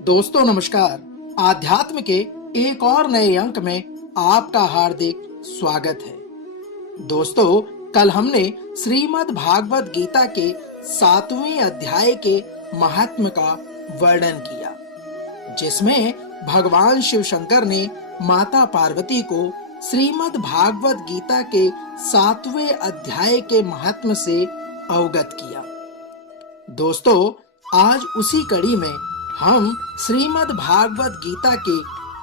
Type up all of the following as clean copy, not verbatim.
दोस्तों नमस्कार। आध्यात्म के एक और नए अंक में आपका हार्दिक स्वागत है। दोस्तों, कल हमने श्रीमद् भागवत गीता के 7वें अध्याय के महात्म्य का वर्णन किया, जिसमें भगवान शिव शंकर ने माता पार्वती को श्रीमद् भागवत गीता के 7वें अध्याय के महात्म्य से अवगत किया। दोस्तों, आज उसी कड़ी में हम श्रीमद् भागवत गीता के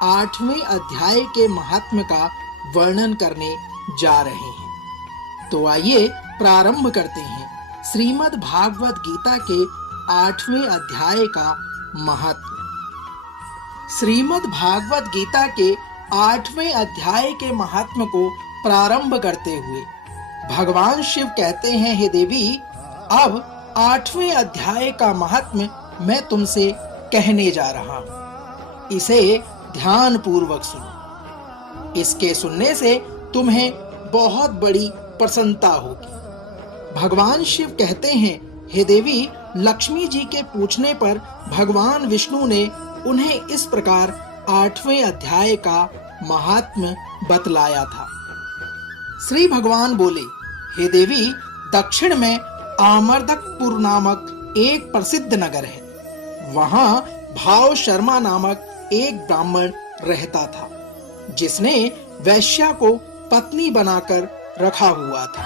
8वें अध्याय के महात्म्य का वर्णन करने जा रहे हैं। तो आइए प्रारंभ करते हैं श्रीमद् भागवत गीता के 8वें अध्याय का महात्म्य। श्रीमद् भागवत गीता के 8वें अध्याय के महात्म्य को प्रारंभ करते हुए भगवान शिव कहते हैं, हे देवी, अब 8वें अध्याय का महात्म्य मैं तुमसे कहने जा रहा हूं। इसे ध्यान पूर्वक सुनो। इसके सुनने से तुम्हें बहुत बड़ी प्रसन्नता होगी। भगवान शिव कहते हैं, हे देवी, लक्ष्मी जी के पूछने पर भगवान विष्णु ने उन्हें इस प्रकार 8वें अध्याय का महात्म्य बतलाया था। श्री भगवान बोले, हे देवी, दक्षिण में आमर्दकपुर नामक एक प्रसिद्ध नगर है। वहां भाव शर्मा नामक एक ब्राह्मण रहता था, जिसने वैश्या को पत्नी बनाकर रखा हुआ था।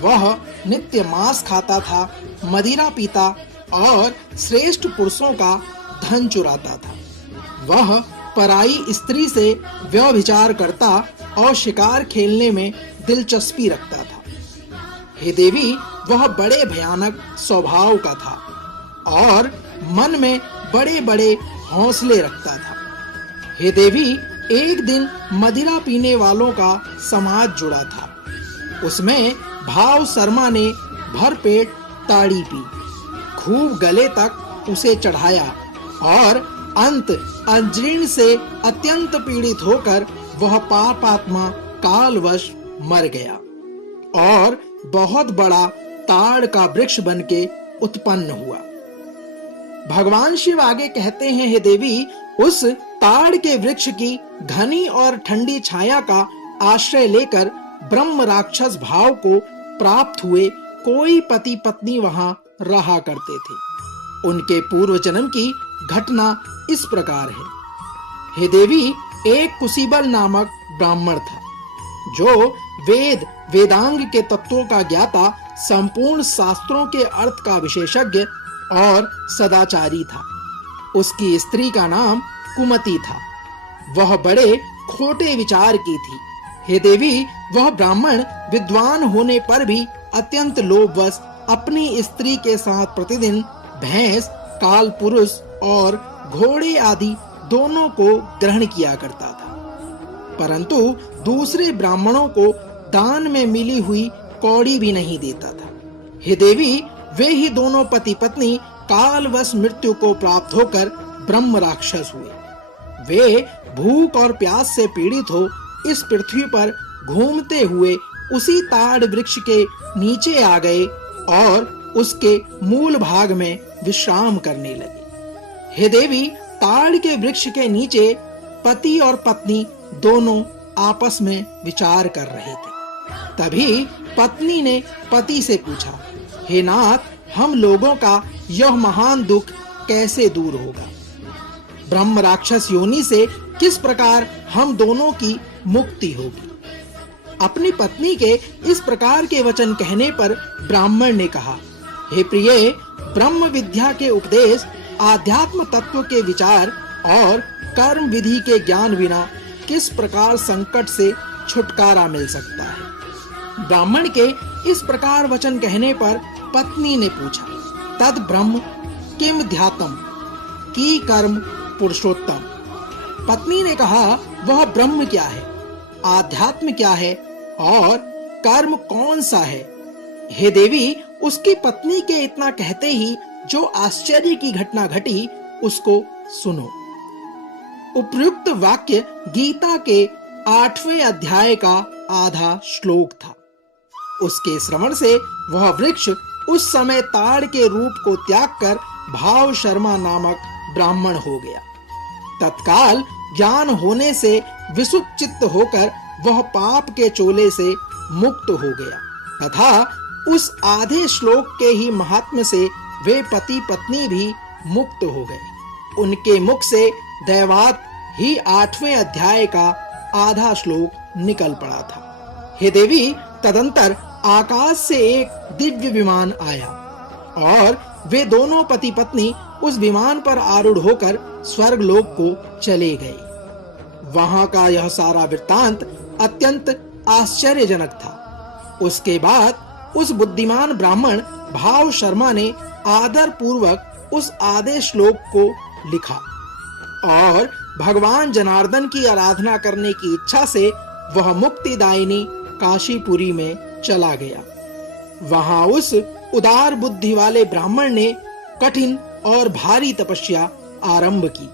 वह नित्य मांस खाता था, मदिरा पीता और श्रेष्ठ पुरुषों का धन चुराता था। वह पराई स्त्री से व्यभिचार करता और शिकार खेलने में दिलचस्पी रखता था। हे देवी, वह बड़े भयानक स्वभाव का था और मन में बड़े बड़े हौसले रखता था। हे देवी, एक दिन मदिरा पीने वालों का समाज जुड़ा था। उसमें भाव शर्मा ने भरपेट ताड़ी पी, खूब गले तक उसे चढ़ाया और अंत अजीर्ण से अत्यंत पीड़ित होकर वह पापात्मा कालवश मर गया और बहुत बड़ा ताड़ का वृक्ष बनके उत्पन्न हुआ। भगवान शिव आगे कहते हैं, हे देवी, उस ताड़ के वृक्ष की घनी और ठंडी छाया का आश्रय लेकर ब्रह्म राक्षस भाव को प्राप्त हुए कोई पति पत्नी वहां रहा करते थे। उनके पूर्व जन्म की घटना इस प्रकार है। हे देवी, एक कुशीबल नामक ब्राह्मण था, जो वेदांग के तत्वों का ज्ञाता, संपूर्ण शास्त्रों के अर्थ का विशेषज्ञ और सदाचारी था। उसकी स्त्री का नाम कुमति था। वह बड़े खोटे विचार की थी। हे देवी, वह ब्राह्मण विद्वान होने पर भी अत्यंत लोभवश अपनी स्त्री के साथ प्रतिदिन भैंस, काल पुरुष और घोड़े आदि दोनों को ग्रहण किया करता था, परंतु दूसरे ब्राह्मणों को दान में मिली हुई कौड़ी भी नहीं देता था। हे देवी, वे ही दोनों पति पत्नी कालवश मृत्यु को प्राप्त होकर ब्रह्म राक्षस हुए। वे भूख और प्यास से पीड़ित हो इस पृथ्वी पर घूमते हुए उसी ताड़ वृक्ष के नीचे आ गए और उसके मूल भाग में विश्राम करने लगे। हे देवी, ताड़ के वृक्ष के नीचे पति और पत्नी दोनों आपस में विचार कर रहे थे। तभी पत्नी ने पति से पूछा, हे नाथ, हम लोगों का यह महान दुख कैसे दूर होगा? ब्रह्म राक्षस योनि से किस प्रकार हम दोनों की मुक्ति होगी? अपनी पत्नी के इस प्रकार के वचन कहने पर ब्राह्मण ने कहा, हे प्रिय, ब्रह्म विद्या के उपदेश, आध्यात्म तत्व के विचार और कर्म विधि के ज्ञान बिना किस प्रकार संकट से छुटकारा मिल सकता है? ब्राह्मण के इस प्रकार वचन कहने पर पत्नी ने पूछा, तद ब्रह्म किम ध्यातम की कर्म पुरुषोत्तम। पत्नी ने कहा, वह ब्रह्म क्या है, आध्यात्म क्या है और कर्म कौन सा है? हे देवी, उसकी पत्नी के इतना कहते ही जो आश्चर्य की घटना घटी उसको सुनो। उपयुक्त वाक्य गीता के 8वें अध्याय का आधा श्लोक था। उसके श्रवण से वह वृक्ष उस समय ताड़ के रूप को त्याग कर भाव शर्मा नामक ब्राह्मण हो गया। तत्काल ज्ञान होने से विसुख चित्त होकर वह पाप के चोले से मुक्त हो गया तथा उस आधे श्लोक के ही महात्म्य से वे पति पत्नी भी मुक्त हो गए। उनके मुख से दैवात ही 8वें अध्याय का आधा श्लोक निकल पड़ा था। हे देवी, तदंतर आकाश से एक दिव्य विमान आया और वे दोनों पति पत्नी उस विमान पर आरूढ़ होकर स्वर्गलोक को चले गए। वहां का यह सारा वृत्तांत अत्यंत आश्चर्यजनक था। उसके बाद उस बुद्धिमान ब्राह्मण भाव शर्मा ने आदर पूर्वक उस आधे श्लोक को लिखा और भगवान जनार्दन की आराधना करने की इच्छा से वह मुक्तिदायिनी काशीपुरी में चला गया। वहां उस उदार बुद्धि वाले ब्राह्मण ने कठिन और भारी तपस्या आरंभ की।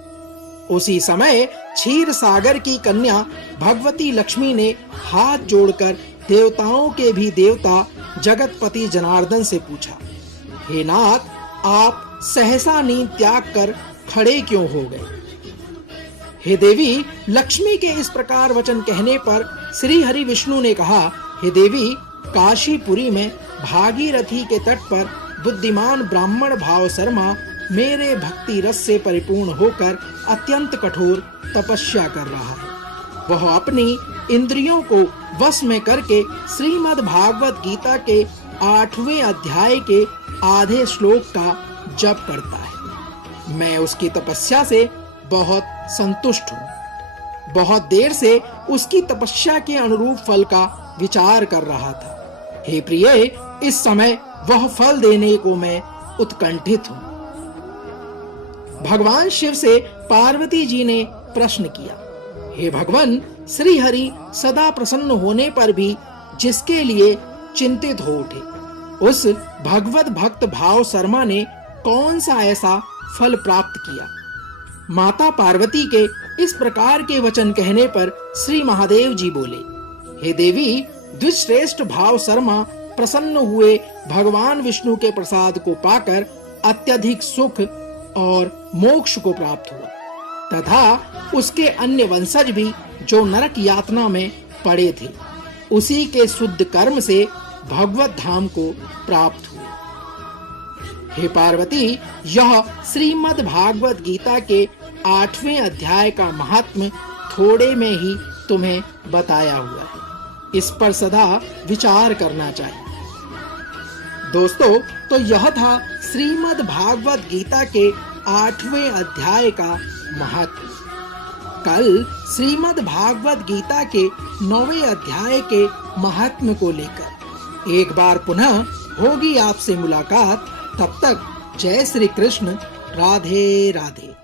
उसी समय क्षीर सागर की कन्या भगवती लक्ष्मी ने हाथ जोड़कर देवताओं के भी देवता जगतपति जनार्दन से पूछा, हे नाथ, आप सहसा नींद त्याग कर खड़े क्यों हो गए? हे देवी, लक्ष्मी के इस प्रकार वचन कहने पर श्री हरि विष्णु ने कहा, हे देवी, काशीपुरी में भागीरथी के तट पर बुद्धिमान ब्राह्मण भाव शर्मा मेरे भक्ति रस से परिपूर्ण होकर अत्यंत कठोर तपस्या कर रहा है। वह अपनी इंद्रियों को वश में करके श्रीमद् भागवत गीता के 8वें अध्याय के आधे श्लोक का जप करता है। मैं उसकी तपस्या से बहुत संतुष्ट हूँ। बहुत देर से उसकी तपस्या के अनुरूप फल का विचार कर रहा था। हे प्रिय, इस समय वह फल देने को मैं उत्कंठित हूँ। भगवान शिव से पार्वती जी ने प्रश्न किया, हे भगवान, श्री हरि सदा प्रसन्न होने पर भी जिसके लिए चिंतित हो उठे, उस भगवत भक्त भाव शर्मा ने कौन सा ऐसा फल प्राप्त किया? माता पार्वती के इस प्रकार के वचन कहने पर श्री महादेव जी बोले, हे देवी, द्विश्रेष्ठ भाव शर्मा प्रसन्न हुए भगवान विष्णु के प्रसाद को पाकर अत्यधिक सुख और मोक्ष को प्राप्त हुआ तथा उसके अन्य वंशज भी जो नरक यातना में पड़े थे, उसी के शुद्ध कर्म से भगवत धाम को प्राप्त हुए। हे पार्वती, यह श्रीमद् भागवत गीता के 8वें अध्याय का महात्म्य थोड़े में ही तुम्हें बताया हुआ है। इस पर सदा विचार करना चाहिए। दोस्तों, तो यह था श्रीमद् भागवत गीता के 8वें अध्याय का महात्म्य। कल श्रीमद् भागवत गीता के 9वें अध्याय के महात्म्य को लेकर एक बार पुनः होगी आपसे मुलाकात। तब तक जय श्री कृष्ण, राधे राधे।